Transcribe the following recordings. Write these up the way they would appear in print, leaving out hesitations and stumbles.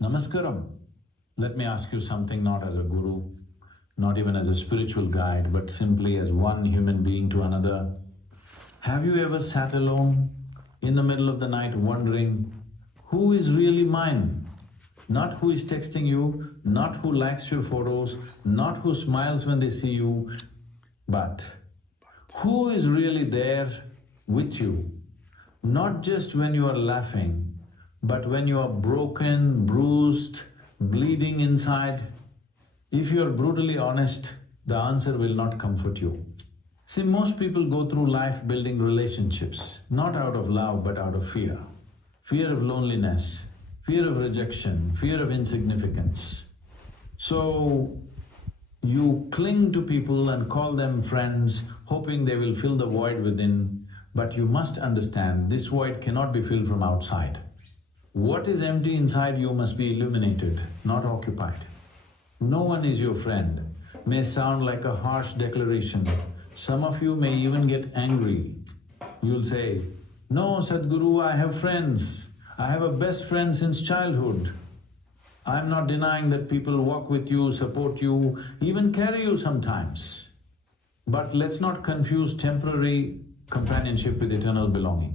Namaskaram. Let me ask you something, not as a guru, not even as a spiritual guide, but simply as one human being to another. Have you ever sat alone in the middle of the night wondering, who is really mine? Not who is texting you, not who likes your photos, not who smiles when they see you, but who is really there with you? Not just when you are laughing, but when you are broken, bruised, bleeding inside. If you are brutally honest, the answer will not comfort you. See, most people go through life building relationships, not out of love but out of fear. Fear of loneliness, fear of rejection, fear of insignificance. So, you cling to people and call them friends, hoping they will fill the void within, but you must understand this void cannot be filled from outside. What is empty inside you must be illuminated, not occupied. No one is your friend may sound like a harsh declaration. Some of you may even get angry. You'll say, "No, Sadhguru, I have friends. I have a best friend since childhood." I'm not denying that people walk with you, support you, even carry you sometimes. But let's not confuse temporary companionship with eternal belonging.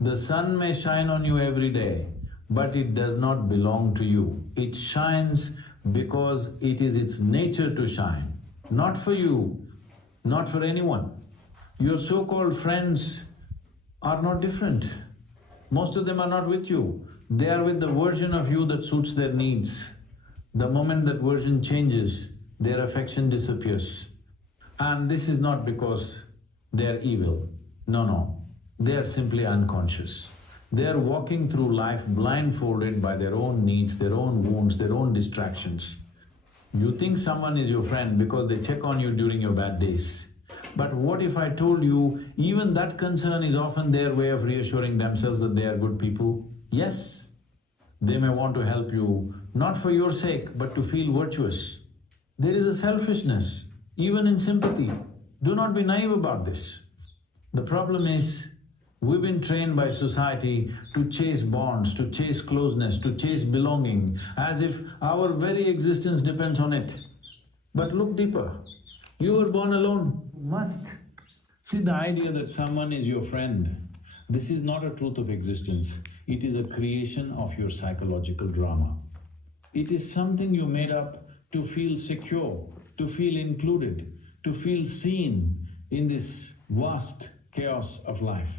The sun may shine on you every day, but it does not belong to you. It shines because it is its nature to shine, not for you, not for anyone. Your so-called friends are not different. Most of them are not with you. They are with the version of you that suits their needs. The moment that version changes, their affection disappears. And this is not because they are evil. No, they are simply unconscious. They are walking through life blindfolded by their own needs, their own wounds, their own distractions. You think someone is your friend because they check on you during your bad days. But what if I told you, even that concern is often their way of reassuring themselves that they are good people? Yes, they may want to help you, not for your sake, but to feel virtuous. There is a selfishness, even in sympathy. Do not be naive about this. The problem is, we've been trained by society to chase bonds, to chase closeness, to chase belonging, as if our very existence depends on it. But look deeper. You were born alone, you must. See, the idea that someone is your friend, this is not a truth of existence. It is a creation of your psychological drama. It is something you made up to feel secure, to feel included, to feel seen in this vast chaos of life.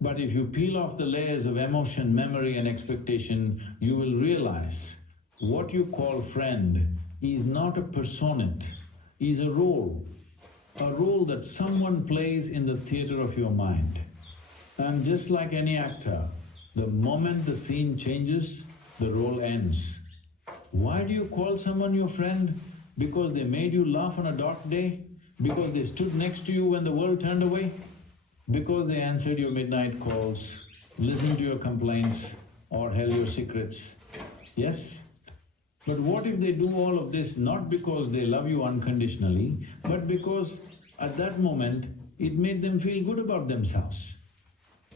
But if you peel off the layers of emotion, memory and expectation, you will realize what you call friend is not a personate, is a role that someone plays in the theatre of your mind. And just like any actor, the moment the scene changes, the role ends. Why do you call someone your friend? Because they made you laugh on a dark day? Because they stood next to you when the world turned away? Because they answered your midnight calls, listened to your complaints, or held your secrets? Yes? But what if they do all of this not because they love you unconditionally, but because at that moment it made them feel good about themselves?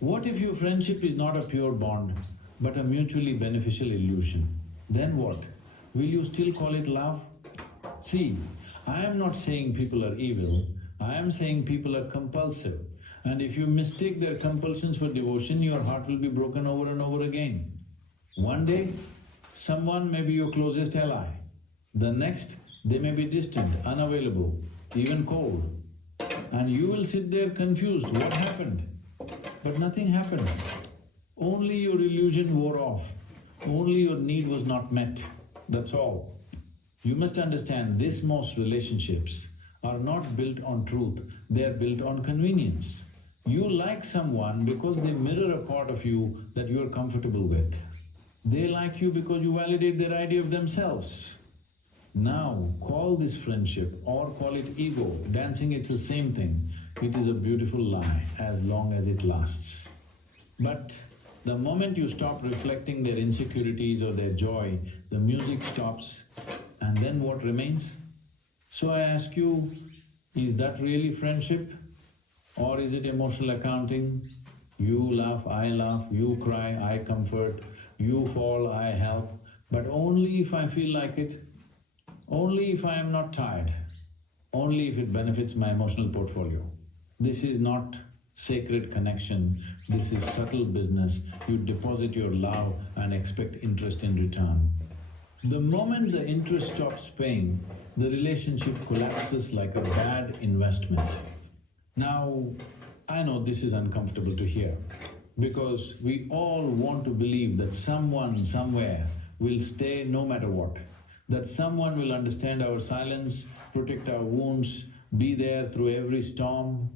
What if your friendship is not a pure bond, but a mutually beneficial illusion? Then what? Will you still call it love? See, I am not saying people are evil, I am saying people are compulsive. And if you mistake their compulsions for devotion, your heart will be broken over and over again. One day, someone may be your closest ally. The next, they may be distant, unavailable, even cold. And you will sit there confused, what happened? But nothing happened. Only your illusion wore off. Only your need was not met. That's all. You must understand this: most relationships are not built on truth, they are built on convenience. You like someone because they mirror a part of you that you are comfortable with. They like you because you validate their idea of themselves. Now, call this friendship or call it ego, dancing, it's the same thing. It is a beautiful lie as long as it lasts. But the moment you stop reflecting their insecurities or their joy, the music stops, and then what remains? So I ask you, is that really friendship? Or is it emotional accounting? You laugh, you cry, I comfort, you fall, I help, but only if I feel like it, only if I am not tired, only if it benefits my emotional portfolio. This is not sacred connection, this is subtle business. You deposit your love and expect interest in return. The moment the interest stops paying, the relationship collapses like a bad investment. Now, I know this is uncomfortable to hear because we all want to believe that someone somewhere will stay no matter what, that someone will understand our silence, protect our wounds, be there through every storm.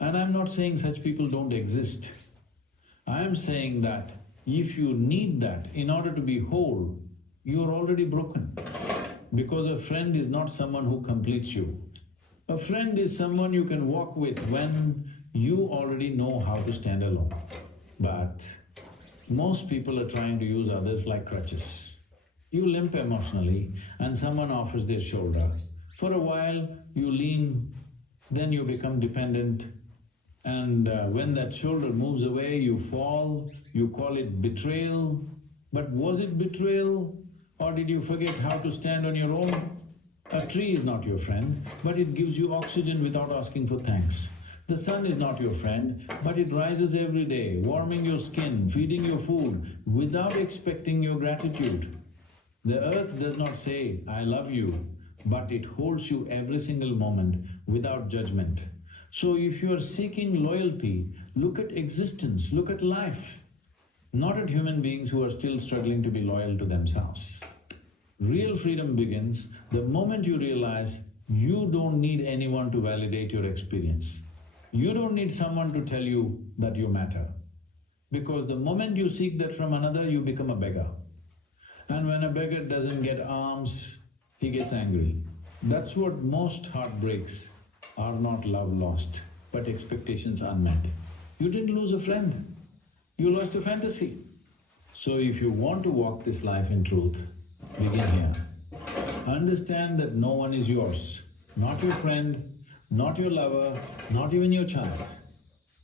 And I'm not saying such people don't exist. I am saying that if you need that in order to be whole, you're already broken. Because a friend is not someone who completes you. A friend is someone you can walk with when you already know how to stand alone. But most people are trying to use others like crutches. You limp emotionally and someone offers their shoulder. For a while you lean, then you become dependent, and when that shoulder moves away, you fall, you call it betrayal. But was it betrayal, or did you forget how to stand on your own? A tree is not your friend, but it gives you oxygen without asking for thanks. The sun is not your friend, but it rises every day, warming your skin, feeding your food, without expecting your gratitude. The earth does not say, I love you, but it holds you every single moment without judgment. So if you are seeking loyalty, look at existence, look at life, not at human beings who are still struggling to be loyal to themselves. Real freedom begins the moment you realize you don't need anyone to validate your experience. You don't need someone to tell you that you matter. Because the moment you seek that from another, you become a beggar. And when a beggar doesn't get alms, he gets angry. That's what most heartbreaks are: not love lost, but expectations unmet. You didn't lose a friend, you lost a fantasy. So if you want to walk this life in truth, begin here. Understand that no one is yours, not your friend, not your lover, not even your child.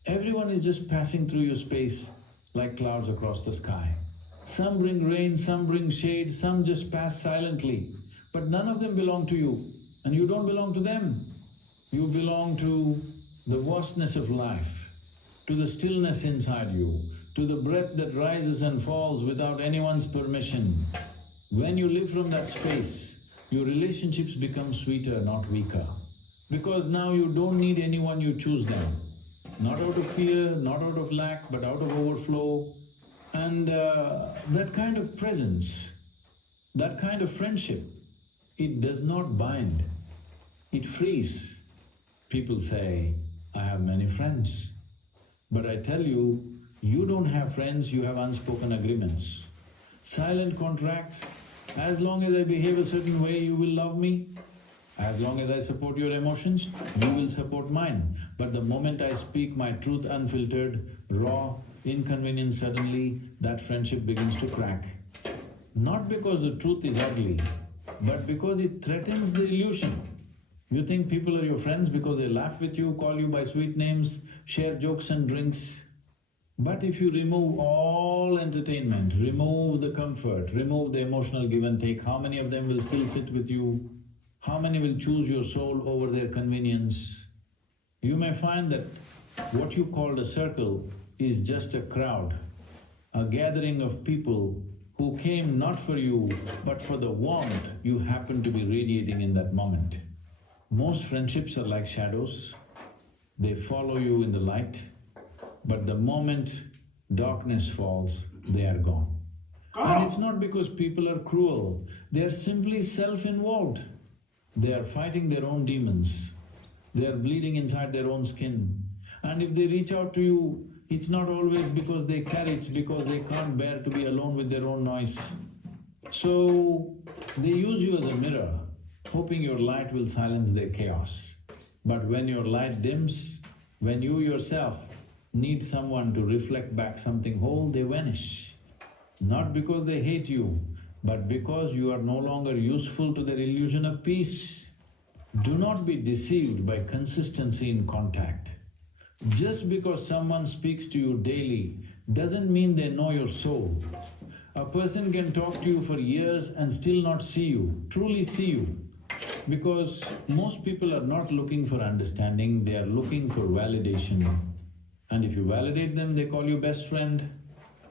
Everyone is just passing through your space like clouds across the sky. Some bring rain, some bring shade, some just pass silently. But none of them belong to you, and you don't belong to them. You belong to the vastness of life, to the stillness inside you, to the breath that rises and falls without anyone's permission. When you live from that space, your relationships become sweeter, not weaker. Because now you don't need anyone, you choose them. Not out of fear, not out of lack, but out of overflow. And that kind of presence, that kind of friendship, it does not bind, it frees. People say, I have many friends. But I tell you, you don't have friends, you have unspoken agreements. Silent contracts: as long as I behave a certain way, you will love me. As long as I support your emotions, you will support mine. But the moment I speak my truth unfiltered, raw, inconvenient, suddenly that friendship begins to crack. Not because the truth is ugly, but because it threatens the illusion. You think people are your friends because they laugh with you, call you by sweet names, share jokes and drinks. But if you remove all entertainment, remove the comfort, remove the emotional give and take, how many of them will still sit with you? How many will choose your soul over their convenience? You may find that what you called a circle is just a crowd, a gathering of people who came not for you, but for the warmth you happen to be radiating in that moment. Most friendships are like shadows. They follow you in the light, but the moment darkness falls, they are gone. And it's not because people are cruel, they are simply self-involved. They are fighting their own demons. They are bleeding inside their own skin. And if they reach out to you, it's not always because they care, it's because they can't bear to be alone with their own noise. So they use you as a mirror, hoping your light will silence their chaos. But when your light dims, when you yourself need someone to reflect back something whole, they vanish. Not because they hate you, but because you are no longer useful to their illusion of peace. Do not be deceived by consistency in contact. Just because someone speaks to you daily doesn't mean they know your soul. A person can talk to you for years and still not see you, truly see you. Because most people are not looking for understanding, they are looking for validation. And if you validate them, they call you best friend.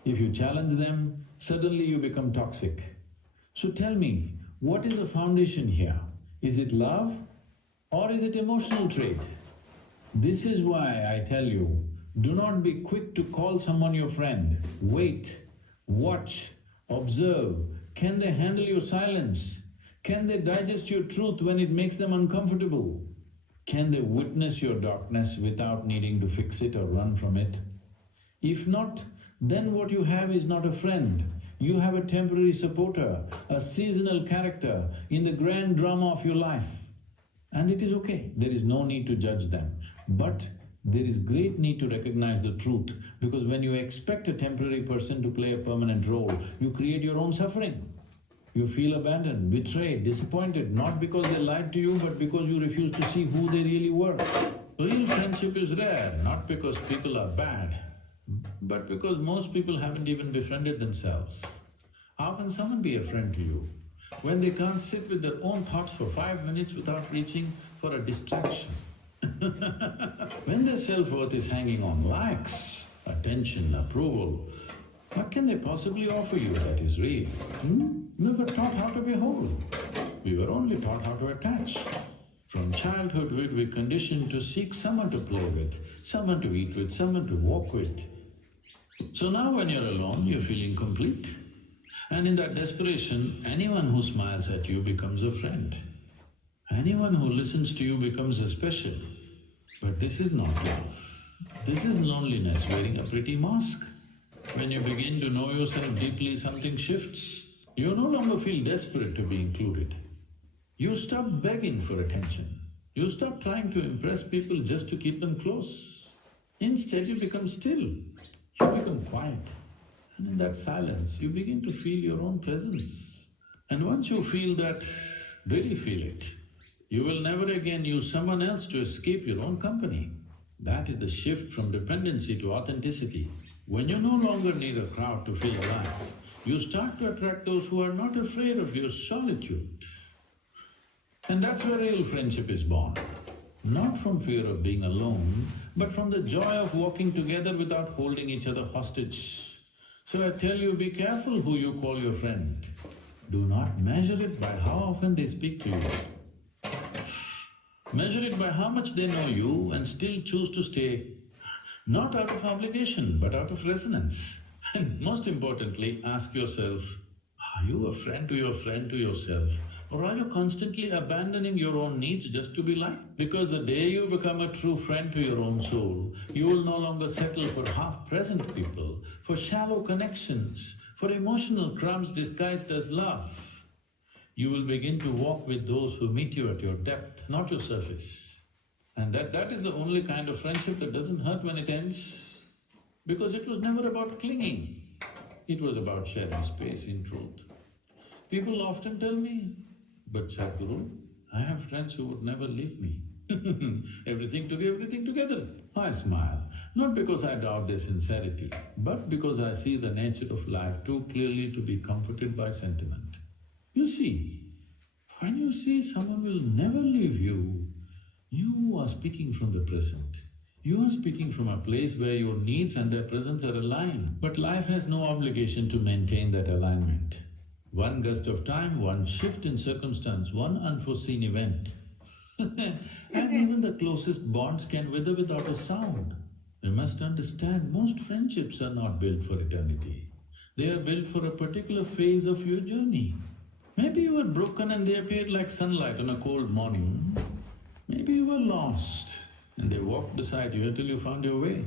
If you challenge them, suddenly you become toxic. So tell me, what is the foundation here? Is it love or is it emotional trait? This is why I tell you, do not be quick to call someone your friend. Wait, watch, observe. Can they handle your silence? Can they digest your truth when it makes them uncomfortable? Can they witness your darkness without needing to fix it or run from it? If not, then what you have is not a friend. You have a temporary supporter, a seasonal character in the grand drama of your life. And it is okay, there is no need to judge them. But there is great need to recognize the truth, because when you expect a temporary person to play a permanent role, you create your own suffering. You feel abandoned, betrayed, disappointed, not because they lied to you, but because you refuse to see who they really were. Real friendship is rare, not because people are bad, but because most people haven't even befriended themselves. How can someone be a friend to you when they can't sit with their own thoughts for 5 minutes without reaching for a distraction? When their self-worth is hanging on likes, attention, approval, what can they possibly offer you that is real? Never taught how to be whole. We were only taught how to attach. From childhood we were conditioned to seek someone to play with, someone to eat with, someone to walk with. So now when you're alone, you feel incomplete. And in that desperation, anyone who smiles at you becomes a friend. Anyone who listens to you becomes a special. But this is not love. This is loneliness wearing a pretty mask. When you begin to know yourself deeply, something shifts. You no longer feel desperate to be included. You stop begging for attention. You stop trying to impress people just to keep them close. Instead, you become still. You become quiet. And in that silence, you begin to feel your own presence. And once you feel that, really feel it, you will never again use someone else to escape your own company. That is the shift from dependency to authenticity. When you no longer need a crowd to feel alive, you start to attract those who are not afraid of your solitude. And that's where real friendship is born. Not from fear of being alone, but from the joy of walking together without holding each other hostage. So I tell you, be careful who you call your friend. Do not measure it by how often they speak to you. Measure it by how much they know you and still choose to stay, not out of obligation, but out of resonance. And most importantly, ask yourself, are you a friend to yourself? Or are you constantly abandoning your own needs just to be liked? Because the day you become a true friend to your own soul, you will no longer settle for half-present people, for shallow connections, for emotional crumbs disguised as love. You will begin to walk with those who meet you at your depth, not your surface. And that is the only kind of friendship that doesn't hurt when it ends, because it was never about clinging. It was about sharing space in truth. People often tell me, but Sadhguru, I have friends who would never leave me. Everything together. I smile, not because I doubt their sincerity, but because I see the nature of life too clearly to be comforted by sentiment. You see, when you say someone will never leave you, you are speaking from the present. You are speaking from a place where your needs and their presence are aligned. But life has no obligation to maintain that alignment. One gust of time, one shift in circumstance, one unforeseen event. And even the closest bonds can wither without a sound. You must understand, most friendships are not built for eternity. They are built for a particular phase of your journey. Maybe you were broken and they appeared like sunlight on a cold morning. Maybe you were lost and they walked beside you until you found your way.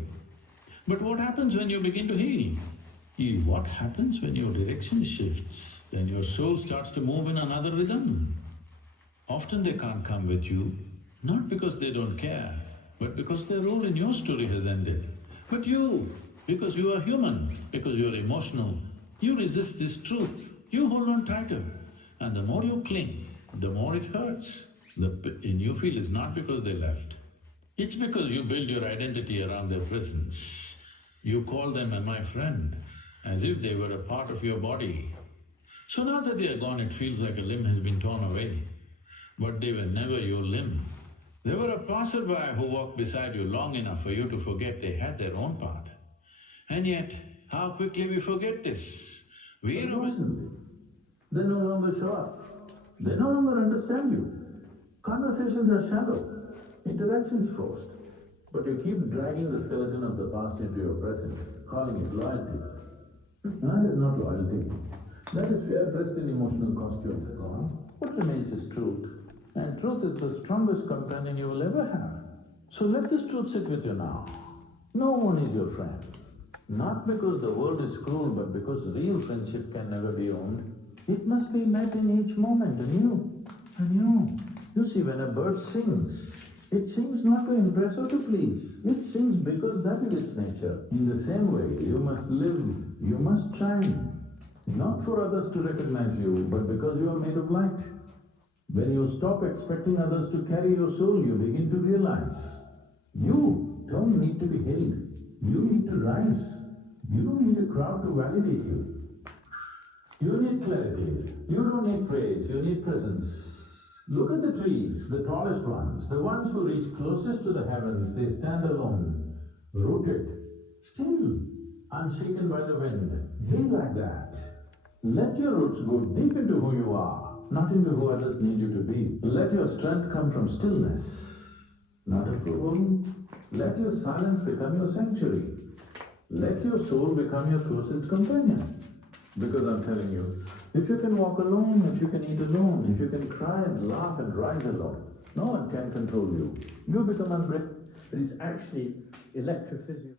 But what happens when you begin to heal? What happens when your direction shifts? Then your soul starts to move in another rhythm. Often they can't come with you, not because they don't care, but because their role in your story has ended. But you, because you are human, because you are emotional, you resist this truth, you hold on tighter. And the more you cling, the more it hurts. The pain you feel is not because they left. It's because you build your identity around their presence. You call them my friend, as if they were a part of your body. So now that they are gone, it feels like a limb has been torn away. But they were never your limb. They were a passerby who walked beside you long enough for you to forget they had their own path. And yet, how quickly we forget this. We They no longer show up. They no longer understand you. Conversations are shallow, interactions forced. But you keep dragging the skeleton of the past into your present, calling it loyalty. That is not loyalty. That is fear dressed in emotional costumes. What remains is truth. And truth is the strongest companion you will ever have. So let this truth sit with you now. No one is your friend. Not because the world is cruel, but because real friendship can never be owned. It must be met in each moment anew. You see, when a bird sings, it sings not to impress or to please. It sings because that is its nature. In the same way, you must live, you must shine. Not for others to recognize you, but because you are made of light. When you stop expecting others to carry your soul, you begin to realize you don't need to be hailed. You need to rise. You don't need a crowd to validate you. You need clarity. You don't need praise. You need presence. Look at the trees, the tallest ones, the ones who reach closest to the heavens. They stand alone, rooted, still, unshaken by the wind. Be like that. Let your roots go deep into who you are, not into who others need you to be. Let your strength come from stillness, not approval. Let your silence become your sanctuary. Let your soul become your closest companion. Because I'm telling you, if you can walk alone, if you can eat alone, if you can cry and laugh and rise alone, no one can control you. You become unbreakable. But it's actually electrophysiology.